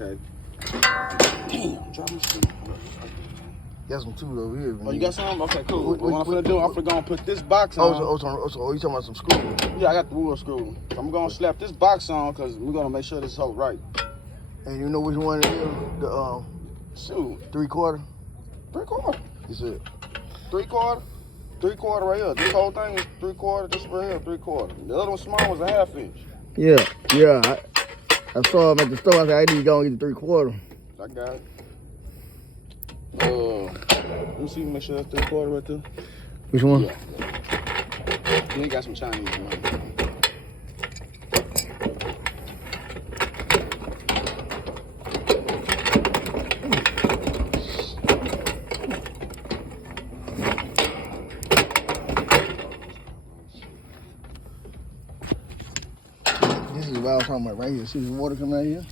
Okay. Damn, drop my shit. Got some tools over here. Oh, you got some? Okay, cool. What I'm finna put this box on. Oh, you talking about some screws? Yeah, I got the wood screw. I'm gonna slap this box on because we're gonna make sure this holds right. And you know which one it is? The Shoot. 3/4? 3/4. You said 3/4. 3/4 right here. This whole thing is 3/4. This right here, 3/4. The other one small was a 1/2 inch. Yeah. I saw him at the store. I said, I need to go and get the 3/4. I got it. Let me see, make sure that's 3/4 right there. Which one? Yeah. Then got some Chinese money. This is what I was talking about right here. See the water coming out here?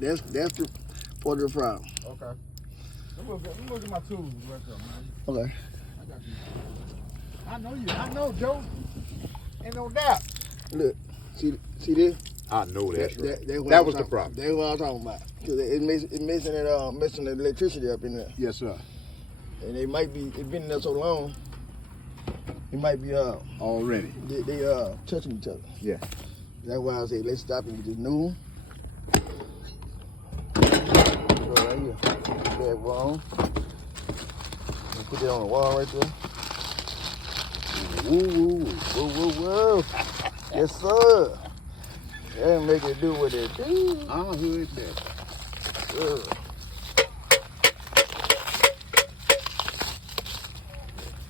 That's the part of the problem. Okay. Let me go get my tools right there, man. Okay. I got you. I know, Joe. Ain't no doubt. Look, see this? I know that's right. That's That was the problem. That's what I'm talking about. Cause it's messing the electricity up in there. Yes, sir. And it's been in there so long. It might be Already. they touching each other. Yeah. That's why I say let's stop and get this new one. Go right here. Bad wrong. Put that on the wall right there. Woo. Yes, sir. That make it do what it do. Oh, who is that?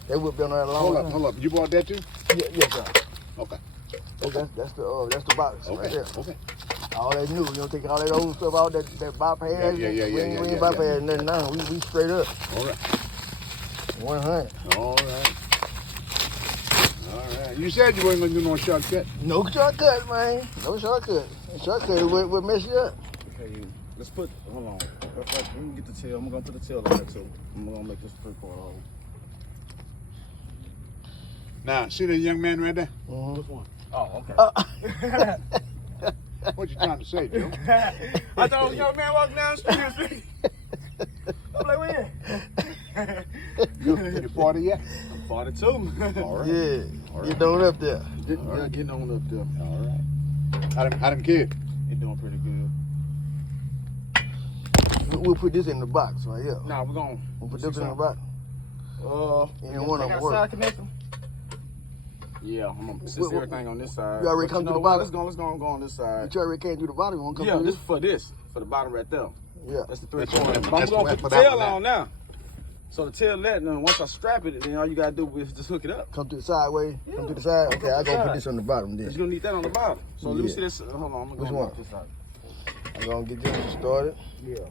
They whipped on that long. Hold up. You bought that too? Yes, sir. Okay. That's the box right there. Okay. All that new, you don't take all that old stuff out, that bypass. Yeah. We ain't bypass nothing now. We straight up. All right. 100. All right. You said you weren't gonna do no shortcut. No shortcut, man. No shortcut. Shortcut would mess you up. Okay, let's hold on. Let me get the tail. I'm gonna put the tail on there too. I'm gonna make this 3/4 hole. Now, see that young man right there? Mm-hmm. Which one? Oh, okay. What you trying to say, Joe? I thought a young man walking down the street. I'm like, where You 40 yet? I'm 42. All right. Yeah. Get on up there. Getting on up there. All right. How them kids? They doing pretty good. We'll put this in the box right here. Nah, We'll put this in the box. And one of them work. Side connection? Yeah, I'm gonna assist everything on this side. You already come to the bottom? Let's go on this side. But you already came through the bottom. You want to come Yeah, through this for the bottom right there. Yeah. That's the That's 3/4. what- I'm that's gonna what- put the that tail one on now. So the tail let, and once I strap it, then all you gotta do is just hook it up. Come to the sideways. Come to the side. Okay, I'm going to put this on the bottom You're then. gonna need that on the bottom. So let me Yeah. see this. Hold on, I'm Which gonna one? knock this out. I'm going to get this started. Yeah.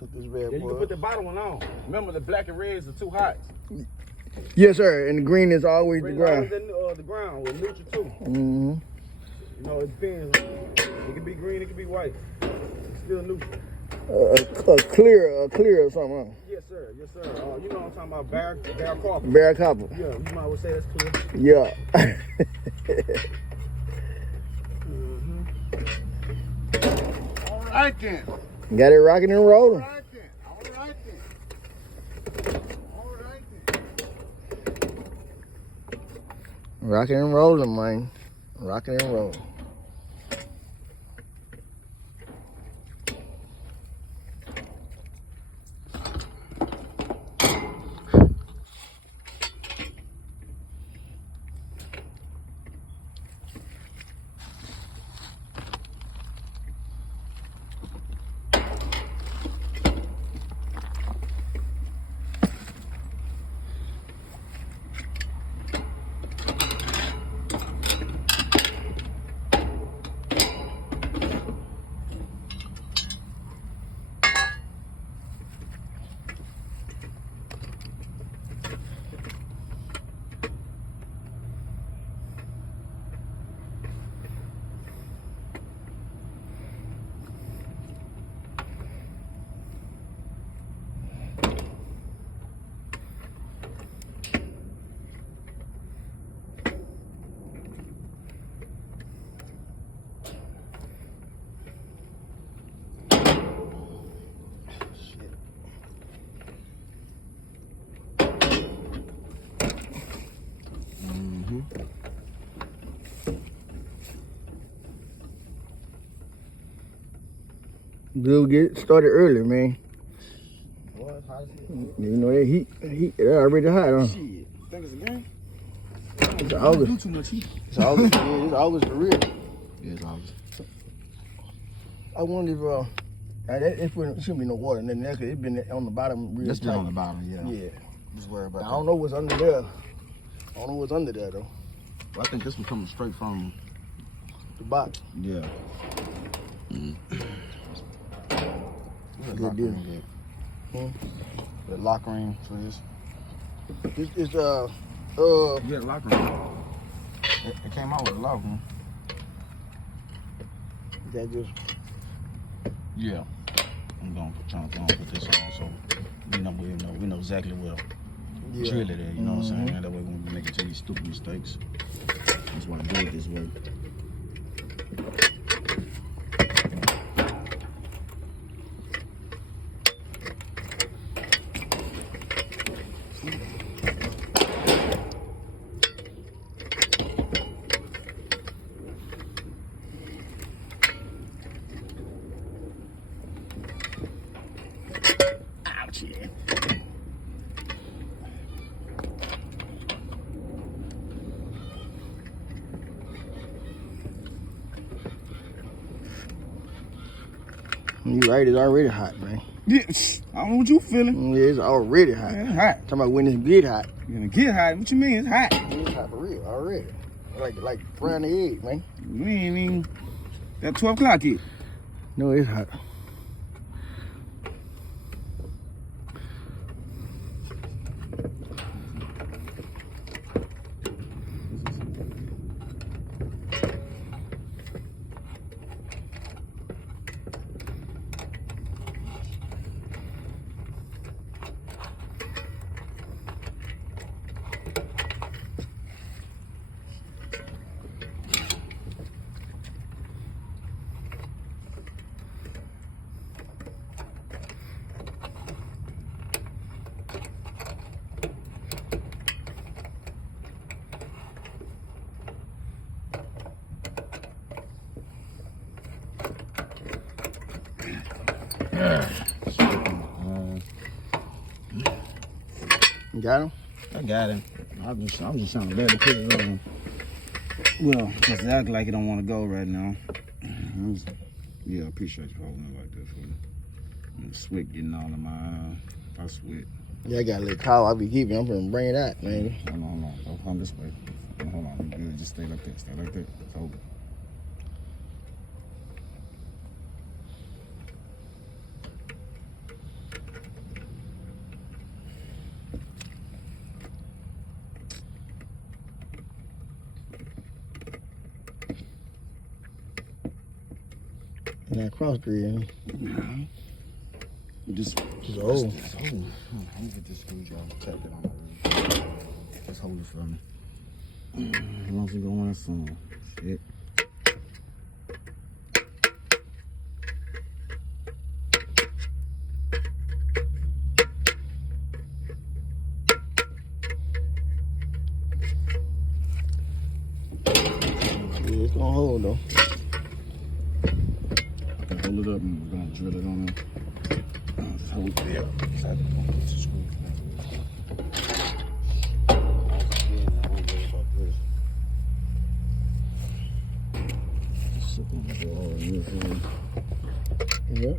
Put this bad Yeah, you can boy put the bottom one on. Remember, the black and reds are too hot. Yes, sir. And the green is always the Red ground. is always the ground with neutral too. Mm-hmm. You know, it depends. It can be green, it can be white. It's still neutral. A clear or something, huh? Yes, sir. You know what I'm talking about, bare carpet. Bare copper. Yeah, you might well say that's clear. Yeah. All right then. Got it rocking and rolling. All right then. Rocking and rolling, man. Rocking and rolling. Good get started early, man. What? How's it? You know that heat, they're already hot, huh? Shit. Think it's a game? It's August. Do too much heat. It's August. Yeah, it's August for real. Yeah, it's August. I wonder if it shouldn't be no water in there because it's been on the bottom real Just tight. on the bottom, yeah. Yeah. Just worry about I that. don't know what's under there. I don't know what's under there though. I think this one coming straight from. The box. Yeah. Good deal. The lock ring for this. It's Yeah, locker room. It came out with a locker room. that just Yeah. I'm gonna put this on so we know exactly where drill it at, you know what I'm saying? That way we won't be making too many stupid mistakes. That's why I do it this way. Ouch, yeah. You right, it's already hot, man. Yeah, I don't know what you feeling. Yeah, it's already hot. It's hot. Talking about when it get hot. You're gonna get hot. What you mean? It's hot. It's hot for real already. Like frying the egg, man. We ain't even at 12 o'clock yet. No, it's hot. You got him? I got him. I'm just trying to let it put it on. Well, because it act like it don't want to go right now. Yeah, I appreciate you holding it like that for me. And the sweat getting all in my eye. I sweat. Yeah, I got a little towel I be keeping. I'm gonna bring it out, man. Hold on. Don't come this way. Hold on. You good. Just stay like that. Stay like that. It's over. And that cross drill, Just old. Just hold it. Let me get this screwdriver. Tap it on my ring. Just hold it for me. As long as you go on that song. Shit. Yeah, it's gonna hold though. I can hold it up and we're gonna drill it on there. Just hold it there. It's a screw. Yeah.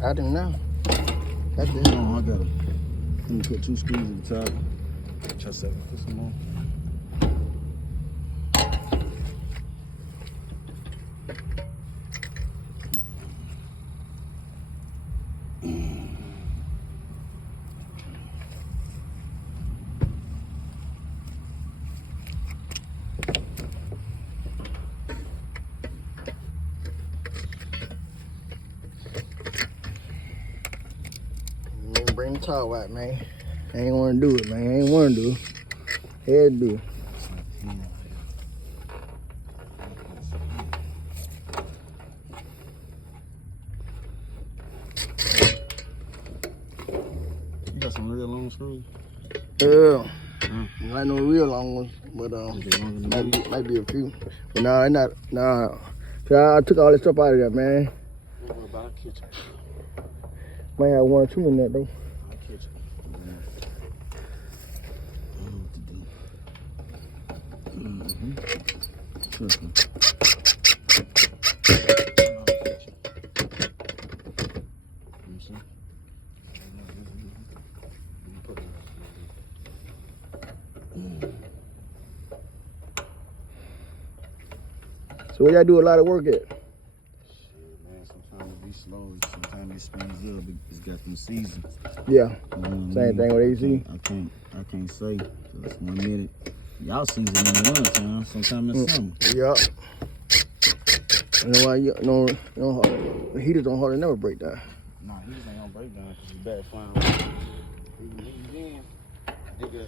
Got him now. Got this. No, I got it. Let me put 2 screws at the top. Just that. Put some more. Bring the towel out, man. I ain't wanna do it, man. I ain't wanna do it. Had to do it. some real long screws? Yeah. Mm. Not no real long ones, but Is they longer than that? might be a few. But nah, not nah. So I took all this stuff out of there, man. Don't worry about it. I'll catch it. Might have one or two in there though. I'll catch it. I don't know what to do. Trust me. So where y'all do a lot of work at? Shit, man, sometimes it be slow, sometimes it speeds up. It's got them seasons. Yeah. You know what I mean? Same thing with AC. I can't say. 'Cause 1 minute, y'all season in the winter time, sometimes in summer. Yeah. You know why? The heaters don't hardly never break down. Nah, he ain't gonna break down because he's bad flying. Nigga,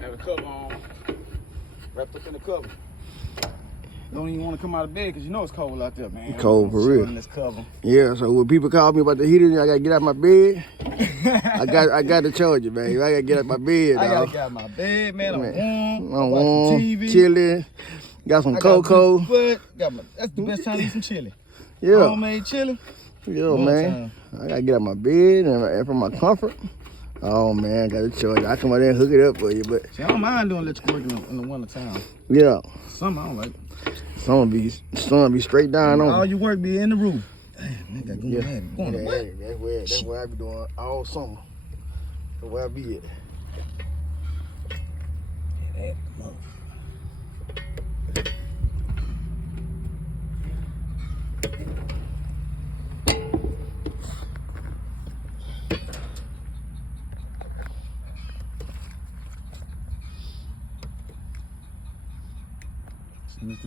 have a cover on, wrapped up in the cover. Don't even want to come out of bed because you know it's cold out there, man. Cold for real. In this cover. Yeah. So when people call me about the heaters, I gotta get out my bed. I got to charge it, man. I gotta get out my bed, I gotta dog. get out my bed, man. I'm I'm warm. warm, TV. chilling. Got some I got cocoa. good food. That's the best time to eat some chili. Yeah. Homemade chili. Yeah, One man. I gotta get out my bed and from my comfort. Oh man, I gotta charge it. I come out there and hook it up for you, but See, I don't mind doing electrical work in the winter time. yeah, Some I don't like. sun be straight down on All me. your work be in the room. Damn, nigga, going Yeah. ahead. Going to Yeah, what? that's where I be doing all summer. That's where I be at. Yeah, that motherfucker. Mr.